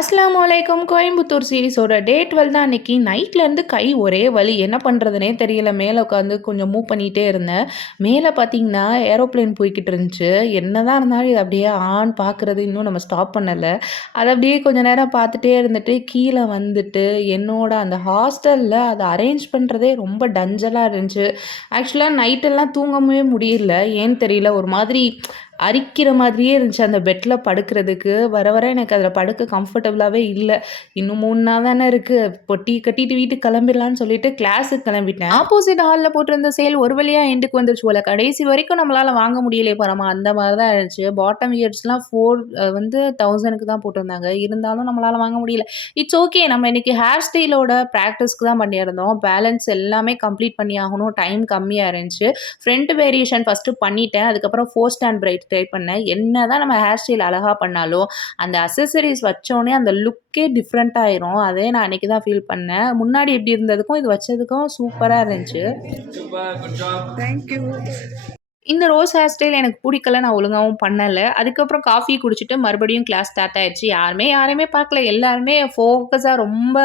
அஸ்ஸலாமு அலைக்கும். கோயம்புத்தூர் சீரிஸோட டே 12 தான் அன்னைக்கு. நைட்லேருந்து கை ஒரே வலி. என்ன பண்ணுறதுனே தெரியல. மேலே உட்காந்து கொஞ்சம் மூவ் பண்ணிகிட்டே இருந்தேன். மேலே பார்த்தீங்கன்னா ஏரோப்ளேன் போய்கிட்டு இருந்துச்சு. என்னதான் இருந்தாலும் இது அப்படியே பார்க்குறது இன்னும் நம்ம ஸ்டாப் பண்ணலை. அதை அப்படியே கொஞ்சம் நேரம் பார்த்துட்டே இருந்துட்டு கீழே வந்துட்டு என்னோட அந்த ஹாஸ்டலில் அதை அரேஞ்ச் பண்ணுறதே ரொம்ப டஞ்சலாக இருந்துச்சு. ஆக்சுவலாக நைட்டெல்லாம் தூங்கவே முடியல. ஏன்னு தெரியல, ஒரு மாதிரி அரிக்கிற மாதிரியே இருந்துச்சு அந்த பெட்டில் படுக்கிறதுக்கு. வர வர எனக்கு அதில் படுக்க கம்ஃபர்டபுளாகவே இல்லை. இன்னும் 3 நாள் தானே இருக்குது, பொட்டி கட்டிட்டு வீட்டுக்கு கிளம்பிடலான்னு சொல்லிட்டு கிளாஸுக்கு கிளம்பிட்டேன். ஆப்போசிட் ஹாலில் போட்டிருந்த சேல் ஒரு வழியாக எண்டுக்கு வந்துருச்சு போல. கடைசி வரைக்கும் நம்மளால் வாங்க முடியலையே பரமா, அந்த மாதிரி தான் இருந்துச்சு. பாட்டம் இயர்ஸ்லாம் 4,1000க்கு தான் போட்டிருந்தாங்க. இருந்தாலும் நம்மளால் வாங்க முடியல. It's okay. நம்ம இன்னைக்கு ஹேர் ஸ்டைலோட ப்ராக்டிஸ்க்கு தான் பண்ணியிருந்தோம். பேலன்ஸ் எல்லாமே கம்ப்ளீட் பண்ணி ஆகணும். டைம் கம்மியாக இருந்துச்சு. ஃப்ரண்ட் வேரியேஷன் ஃபஸ்ட்டு பண்ணிட்டேன். அதுக்கப்புறம் 4 ஸ்டாண்ட் பிரைட் ட்ரை பண்ணேன். என்ன தான் நம்ம ஹேர் ஸ்டைல் அழகாக பண்ணாலும் அந்த அக்சசரிஸ் வச்சோடனே அந்த லுக்கே டிஃப்ரெண்ட் ஆயிரும். அதே நான் அன்றைக்கி தான் ஃபீல் பண்ணேன். முன்னாடி எப்படி இருந்ததுக்கும் இது வச்சதுக்கும் சூப்பராக இருந்துச்சு. தேங்க்யூ. இந்த ரோஸ் ஹேர் ஸ்டைல் எனக்கு பிடிக்கல. நான் ஒழுங்காகவும் பண்ணலை. அதுக்கப்புறம் காஃபி குடிச்சிட்டு மறுபடியும் கிளாஸ் ஸ்டார்ட் ஆயிடுச்சு. யாருமே பார்க்கல. எல்லாருமே ஃபோக்கஸாக ரொம்ப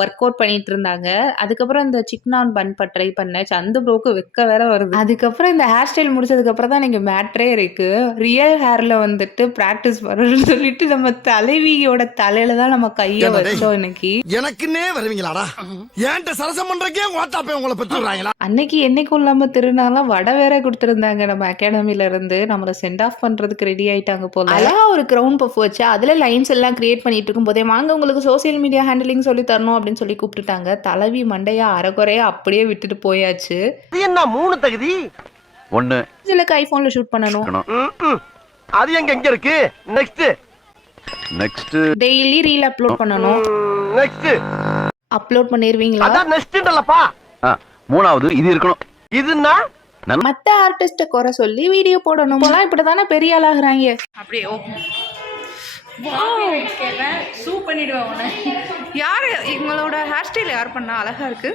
ஒர்க் அவுட் பண்ணிட்டு இருந்தாங்க. அதுக்கப்புறம் இந்த சிக்னான் பன் ட்ரை பண்ணேன். சந்து ப்ரோக்கு வெக்க வேற வருது. அதுக்கப்புறம் இந்த ஹேர் ஸ்டைல் முடிச்சதுக்கப்புறம் தான் எனக்கு மேட்ரே இருக்குது. ரியல் ஹேரில் வந்துட்டு ப்ராக்டிஸ் வரணும்னு சொல்லிட்டு நம்ம தலைவியோட தலையில தான் நம்ம கையை வச்சோம். இன்னைக்கு எனக்குன்னே வருவீங்களாடா? ஏன்ட்ட சரசம் பண்றக்கே ஓட்டாப்பே உங்களை பெற்றுறாங்களா? அன்னைக்கு என்னைக்கும் இல்லாமல் திருநாளாம் வடை வேற கொடுத்துருந்தாங்க. நம்ம அகாடமில இருந்து நம்மளை சென்ட் ஆஃப் பண்றதுக்கு ரெடி ஆயிட்டாங்க போல. அழகா ஒரு கிரவுண்ட் பஃப் வச்சு அதுல லைன்ஸ் எல்லாம் கிரியேட் பண்ணிட்டு இருக்கும் போதே வாங்க உங்களுக்கு சோசியல் மீடியா ஹேண்டலிங் சொல்லி தரணும் அப்படின்னு சொல்லி கூப்பிட்டுட்டாங்க. தலைவி மண்டையா அரைக்குறையா அப்படியே விட்டுட்டு போயாச்சு. என்ன 3 தகுதி? 1 இதுல ஐபோன்ல ஷூட் பண்ணணும். அது எங்க இருக்கு? நெக்ஸ்ட் டெய்லி ரீல் அப்லோட் பண்ணணும். நெக்ஸ்ட் அப்லோட் பண்ணிருவீங்களா? அதான் நெக்ஸ்ட்ன்றலப்பா. 3வது இது இருக்கணும். இதுன்னா மத்த ஆர்டிஸ்ட குறை சொல்லி வீடியோ போடணும். இப்படிதானே பெரிய ஆளாகிறாங்க. அப்படியே சூ பண்ணிடுவேன் உன்னை. யார் இவங்களோட ஹேர் ஸ்டைல் யார் பண்ணா அழகா இருக்கு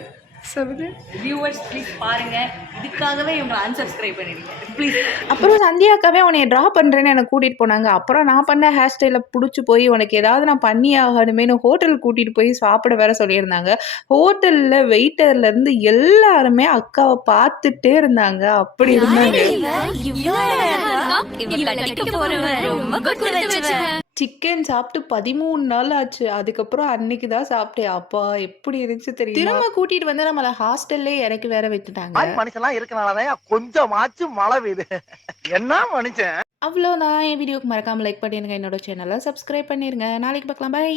சொல்லுங்க. வியூவர்ஸ் ப்ளீஸ் பாருங்க. இதுக்காகவே இவங்களை அன்சப்ஸ்கிரைப் பண்ணிடுங்க ப்ளீஸ். அப்புறம் சந்தியாக்காவே உன்னை ட்ரா பண்ணுறேன்னு என்னை கூட்டிகிட்டு போனாங்க. அப்புறம் நான் பண்ண ஹேர் ஸ்டைலை பிடிச்சி போய் உனக்கு ஏதாவது நான் பண்ணி ஆகணுமேனு ஹோட்டலுக்கு கூட்டிகிட்டு போய் சாப்பிட வேற சொல்லியிருந்தாங்க. ஹோட்டலில் வெயிட்டர்லேருந்து எல்லாருமே அக்காவை பார்த்துட்டே இருந்தாங்க. அப்படி இருந்தாங்க. சிக்கன் சாப்பிட்டு 13 நாள் ஆச்சு. அதுக்கப்புறம் அன்னைக்கு தான் சாப்பிட்டேன். அப்பா எப்படி இருந்துச்சு தெரியும். திரும்ப கூட்டிட்டு வந்து நம்மள ஹாஸ்டல்லே இறக்கி வேற விட்டுட்டாங்க. மனுஷன்லாம் இருக்கனாலதான் கொஞ்சமாச்சும் மழை பெய்யுது. என்ன மனுஷன். அவ்வளோதான். என் வீடியோக்கு மறக்காம லைக் பண்ணிருங்க. என்னோட சேனலை சப்ஸ்கிரைப் பண்ணிருங்க. நாளைக்கு பார்க்கலாம். பை.